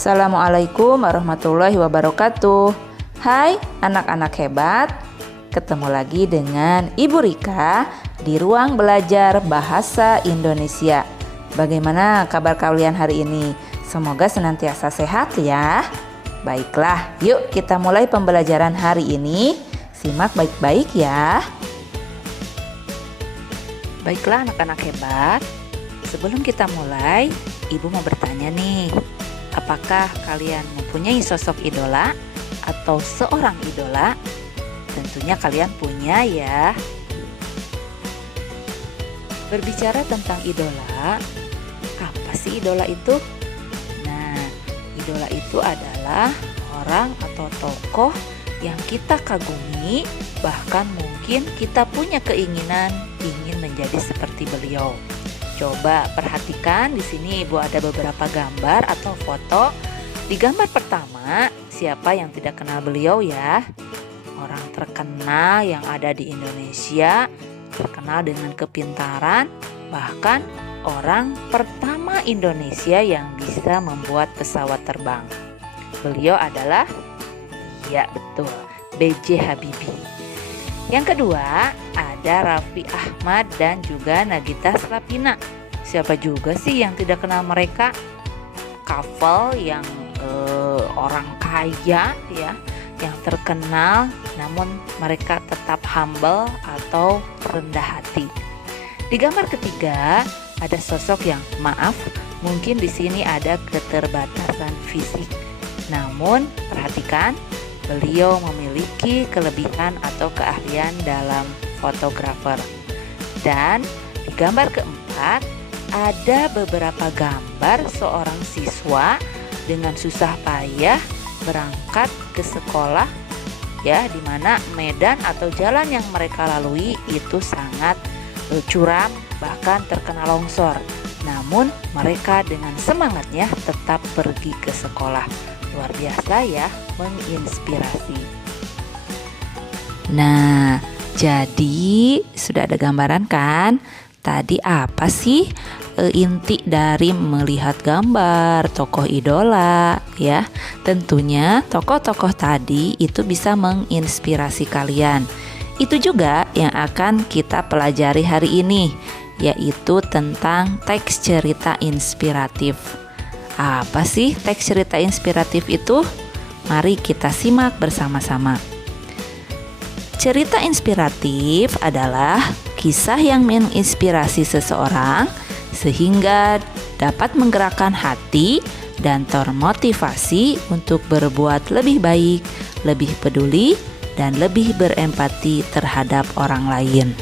Assalamualaikum warahmatullahi wabarakatuh. Hai anak-anak hebat, ketemu lagi dengan Ibu Rika di ruang belajar bahasa Indonesia. Bagaimana kabar kalian hari ini? Semoga senantiasa sehat ya. Baiklah, yuk kita mulai pembelajaran hari ini. Simak baik-baik ya. Baiklah anak-anak hebat, sebelum kita mulai, Ibu mau bertanya nih. Apakah kalian mempunyai sosok idola atau seorang idola? Tentunya kalian punya ya. Berbicara tentang idola, apa sih idola itu? Nah, idola itu adalah orang atau tokoh yang kita kagumi, bahkan mungkin kita punya keinginan ingin menjadi seperti beliau. Coba perhatikan di sini Ibu ada beberapa gambar atau foto. Di gambar pertama, siapa yang tidak kenal beliau ya? Orang terkenal yang ada di Indonesia, terkenal dengan kepintaran, bahkan orang pertama Indonesia yang bisa membuat pesawat terbang. Beliau adalah, ya betul, B.J. Habibie. Yang kedua, ada Raffi Ahmad dan juga Nagita Slavina. Siapa juga sih yang tidak kenal mereka? Couple yang orang kaya ya, yang terkenal, namun mereka tetap humble atau rendah hati. Di gambar ketiga, ada sosok yang maaf, mungkin di sini ada keterbatasan fisik. Namun perhatikan, beliau memiliki kelebihan atau keahlian dalam fotografer. Dan di gambar keempat ada beberapa gambar seorang siswa dengan susah payah berangkat ke sekolah ya, di mana medan atau jalan yang mereka lalui itu sangat curam, bahkan terkena longsor. Namun mereka dengan semangatnya tetap pergi ke sekolah. Luar biasa ya, menginspirasi. Nah, jadi sudah ada gambaran kan? Tadi apa sih inti dari melihat gambar tokoh idola ya? Tentunya tokoh-tokoh tadi itu bisa menginspirasi kalian. Itu juga yang akan kita pelajari hari ini, yaitu tentang teks cerita inspiratif. Apa sih teks cerita inspiratif itu? Mari kita simak bersama-sama. Cerita inspiratif adalah kisah yang menginspirasi seseorang sehingga dapat menggerakkan hati dan termotivasi untuk berbuat lebih baik, lebih peduli, dan lebih berempati terhadap orang lain.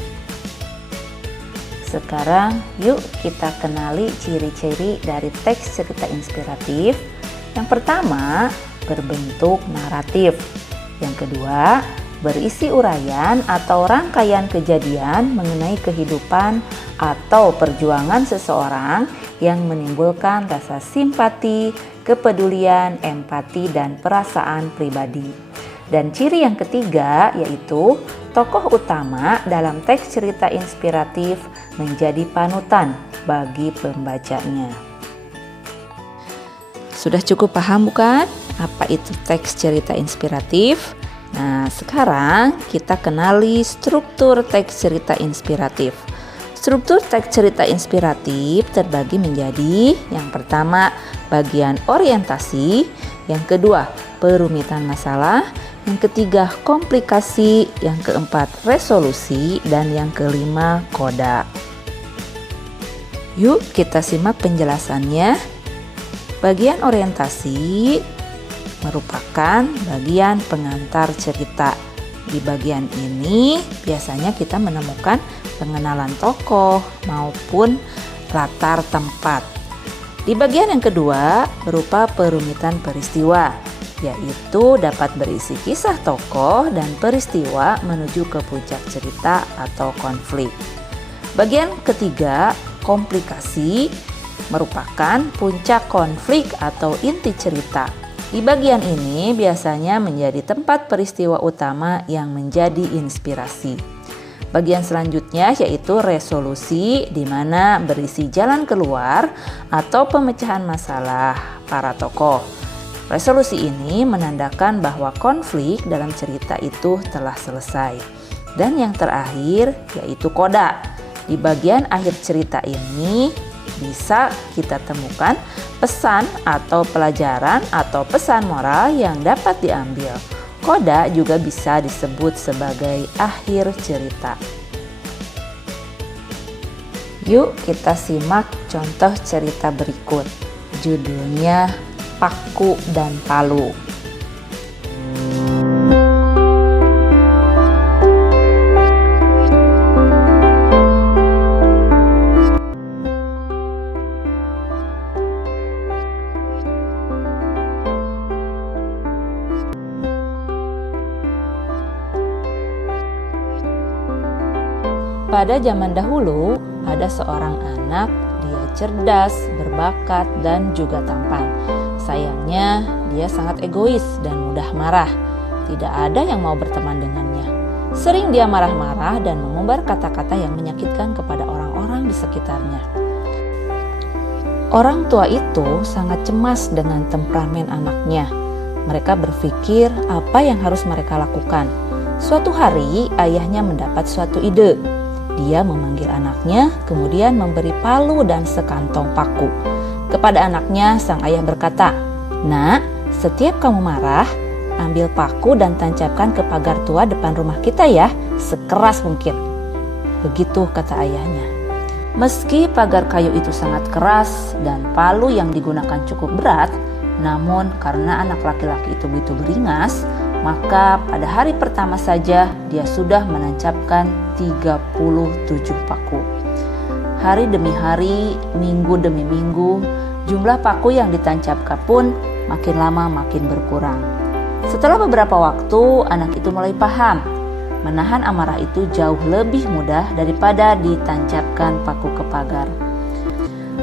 Sekarang yuk kita kenali ciri-ciri dari teks cerita inspiratif. Yang pertama, berbentuk naratif. Yang kedua, berisi uraian atau rangkaian kejadian mengenai kehidupan atau perjuangan seseorang yang menimbulkan rasa simpati, kepedulian, empati, dan perasaan pribadi. Dan ciri yang ketiga yaitu tokoh utama dalam teks cerita inspiratif menjadi panutan bagi pembacanya. Sudah cukup paham bukan apa itu teks cerita inspiratif? Nah, sekarang kita kenali struktur teks cerita inspiratif. Struktur teks cerita inspiratif terbagi menjadi yang pertama bagian orientasi, yang kedua perumitan masalah, yang ketiga komplikasi, yang keempat resolusi, dan yang kelima koda. Yuk kita simak penjelasannya. Bagian orientasi merupakan bagian pengantar cerita. Di bagian ini biasanya kita menemukan pengenalan tokoh maupun latar tempat. Di bagian yang kedua berupa perumitan peristiwa, yaitu dapat berisi kisah tokoh dan peristiwa menuju ke puncak cerita atau konflik. Bagian ketiga, komplikasi, merupakan puncak konflik atau inti cerita. Di bagian ini biasanya menjadi tempat peristiwa utama yang menjadi inspirasi. Bagian selanjutnya yaitu resolusi, di mana berisi jalan keluar atau pemecahan masalah para tokoh. Resolusi ini menandakan bahwa konflik dalam cerita itu telah selesai. Dan yang terakhir yaitu koda. Di bagian akhir cerita ini bisa kita temukan pesan atau pelajaran atau pesan moral yang dapat diambil. Koda juga bisa disebut sebagai akhir cerita. Yuk kita simak contoh cerita berikut. Judulnya Paku dan Palu. Pada zaman dahulu, ada seorang anak, dia cerdas, berbakat, dan juga tampan. Sayangnya, dia sangat egois dan mudah marah. Tidak ada yang mau berteman dengannya. Sering dia marah-marah dan mengumbar kata-kata yang menyakitkan kepada orang-orang di sekitarnya. Orang tua itu sangat cemas dengan temperamen anaknya. Mereka berpikir apa yang harus mereka lakukan. Suatu hari, ayahnya mendapat suatu ide. Dia memanggil anaknya, kemudian memberi palu dan sekantong paku. Kepada anaknya, sang ayah berkata, "Nak, setiap kamu marah, ambil paku dan tancapkan ke pagar tua depan rumah kita ya, sekeras mungkin." Begitu kata ayahnya. Meski pagar kayu itu sangat keras dan palu yang digunakan cukup berat, namun karena anak laki-laki itu begitu beringas, maka pada hari pertama saja dia sudah menancapkan 37 paku. Hari demi hari, minggu demi minggu, jumlah paku yang ditancapkan pun makin lama makin berkurang. Setelah beberapa waktu, anak itu mulai paham, menahan amarah itu jauh lebih mudah daripada ditancapkan paku ke pagar.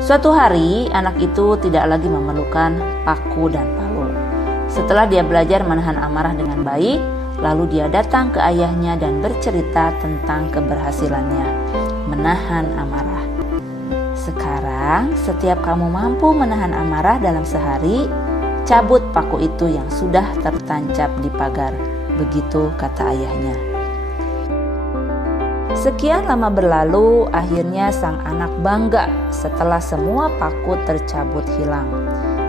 Suatu hari, anak itu tidak lagi memerlukan paku dan palu. Setelah dia belajar menahan amarah dengan baik, lalu dia datang ke ayahnya dan bercerita tentang keberhasilannya menahan amarah. Sekarang, setiap kamu mampu menahan amarah dalam sehari, cabut paku itu yang sudah tertancap di pagar. Begitu kata ayahnya. Sekian lama berlalu, akhirnya sang anak bangga setelah semua paku tercabut hilang.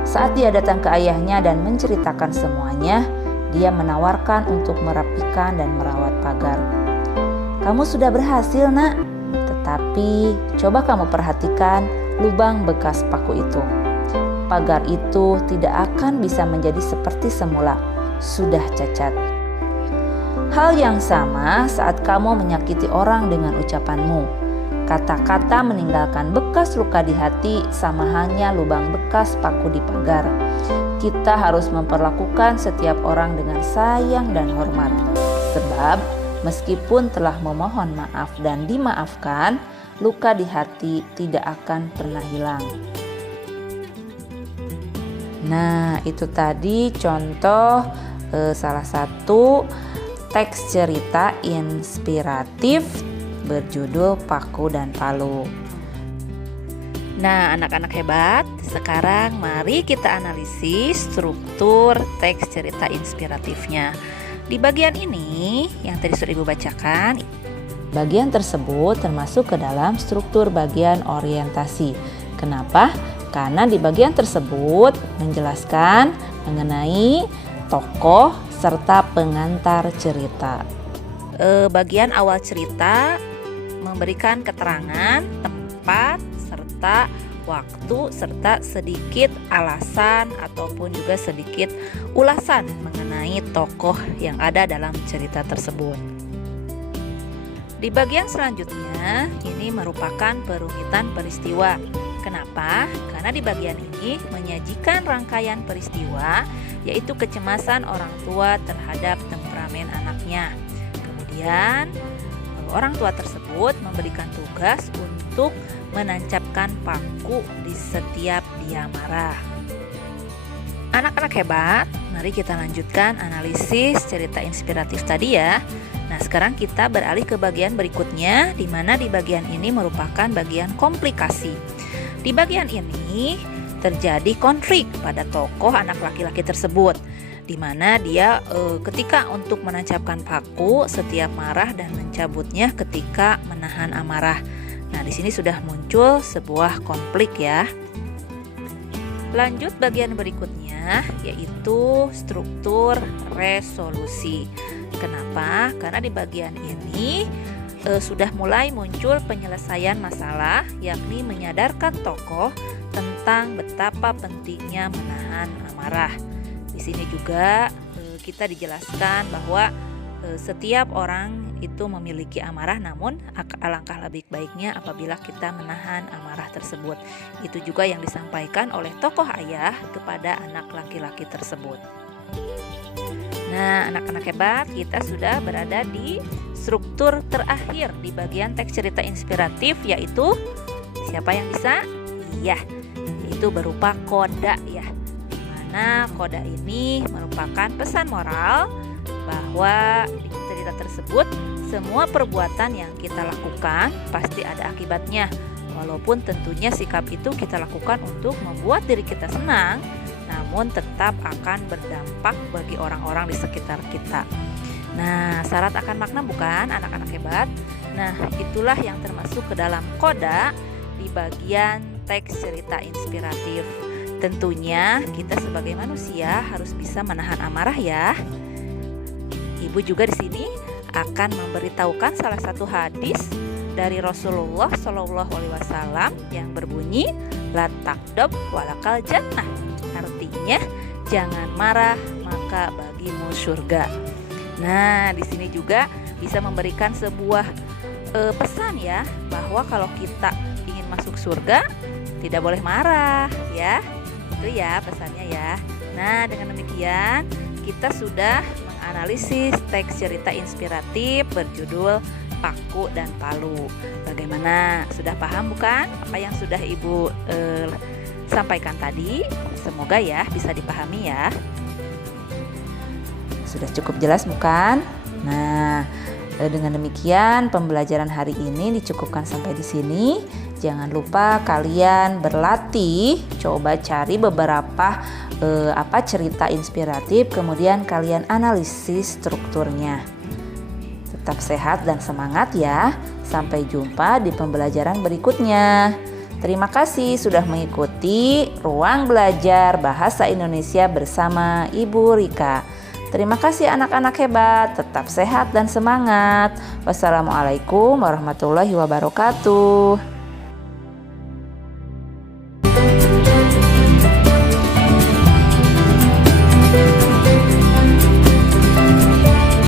Saat dia datang ke ayahnya dan menceritakan semuanya, dia menawarkan untuk merapikan dan merawat pagar. "Kamu sudah berhasil, Nak. Tetapi coba kamu perhatikan lubang bekas paku itu. Pagar itu tidak akan bisa menjadi seperti semula, sudah cacat. Hal yang sama saat kamu menyakiti orang dengan ucapanmu. Kata-kata meninggalkan bekas luka di hati sama halnya lubang bekas paku di pagar. Kita harus memperlakukan setiap orang dengan sayang dan hormat. Sebab meskipun telah memohon maaf dan dimaafkan, luka di hati tidak akan pernah hilang." Nah, itu tadi contoh salah satu teks cerita inspiratif berjudul Paku dan Palu. Nah, anak-anak hebat, sekarang mari kita analisis struktur teks cerita inspiratifnya. Di bagian ini yang tadi sudah Ibu bacakan, bagian tersebut termasuk ke dalam struktur bagian orientasi. Kenapa? Karena di bagian tersebut menjelaskan mengenai tokoh serta pengantar cerita. Bagian awal cerita memberikan keterangan tempat serta waktu serta sedikit alasan ataupun juga sedikit ulasan mengenai tokoh yang ada dalam cerita tersebut. Di bagian selanjutnya ini merupakan perumitan peristiwa. Kenapa? Karena di bagian ini menyajikan rangkaian peristiwa, yaitu kecemasan orang tua terhadap temperamen anaknya. Kemudian orang tua tersebut memberikan tugas untuk menancapkan paku di setiap dia marah. Anak-anak hebat, mari kita lanjutkan analisis cerita inspiratif tadi ya. Nah, sekarang kita beralih ke bagian berikutnya, di mana di bagian ini merupakan bagian komplikasi. Di bagian ini terjadi konflik pada tokoh anak laki-laki tersebut, di mana dia ketika untuk menancapkan paku setiap marah dan mencabutnya ketika menahan amarah. Nah, di sini sudah muncul sebuah konflik ya. Lanjut bagian berikutnya, yaitu struktur resolusi. Kenapa? Karena di bagian ini sudah mulai muncul penyelesaian masalah, yakni menyadarkan tokoh tentang betapa pentingnya menahan amarah. Di sini juga kita dijelaskan bahwa setiap orang itu memiliki amarah, namun alangkah lebih baiknya apabila kita menahan amarah tersebut. Itu juga yang disampaikan oleh tokoh ayah kepada anak laki-laki tersebut. Nah, anak-anak hebat, kita sudah berada di struktur terakhir di bagian teks cerita inspiratif, yaitu siapa yang bisa? Iya, itu berupa koda ya. Dimana koda ini merupakan pesan moral bahwa di cerita tersebut semua perbuatan yang kita lakukan pasti ada akibatnya. Walaupun tentunya sikap itu kita lakukan untuk membuat diri kita senang, namun tetap akan berdampak bagi orang-orang di sekitar kita. Nah, syarat akan makna bukan anak-anak hebat? Nah, itulah yang termasuk ke dalam koda di bagian teks cerita inspiratif. Tentunya kita sebagai manusia harus bisa menahan amarah ya. Ibu juga di sini akan memberitahukan salah satu hadis dari Rasulullah SAW yang berbunyi la takdob walakal jannah. Artinya jangan marah maka bagimu surga. Nah, di sini juga bisa memberikan sebuah pesan ya, bahwa kalau kita ingin masuk surga tidak boleh marah ya. Itu ya pesannya ya. Nah, dengan demikian kita sudah menganalisis teks cerita inspiratif berjudul Paku dan Palu. Bagaimana? Sudah paham bukan apa yang sudah Ibu sampaikan tadi? Semoga ya bisa dipahami ya. Sudah cukup jelas bukan? Nah, dengan demikian pembelajaran hari ini dicukupkan sampai di sini. Jangan lupa kalian berlatih, coba cari beberapa cerita inspiratif, kemudian kalian analisis strukturnya. Tetap sehat dan semangat ya. Sampai jumpa di pembelajaran berikutnya. Terima kasih sudah mengikuti Ruang Belajar Bahasa Indonesia bersama Ibu Rika. Terima kasih anak-anak hebat, tetap sehat dan semangat. Wassalamualaikum warahmatullahi wabarakatuh.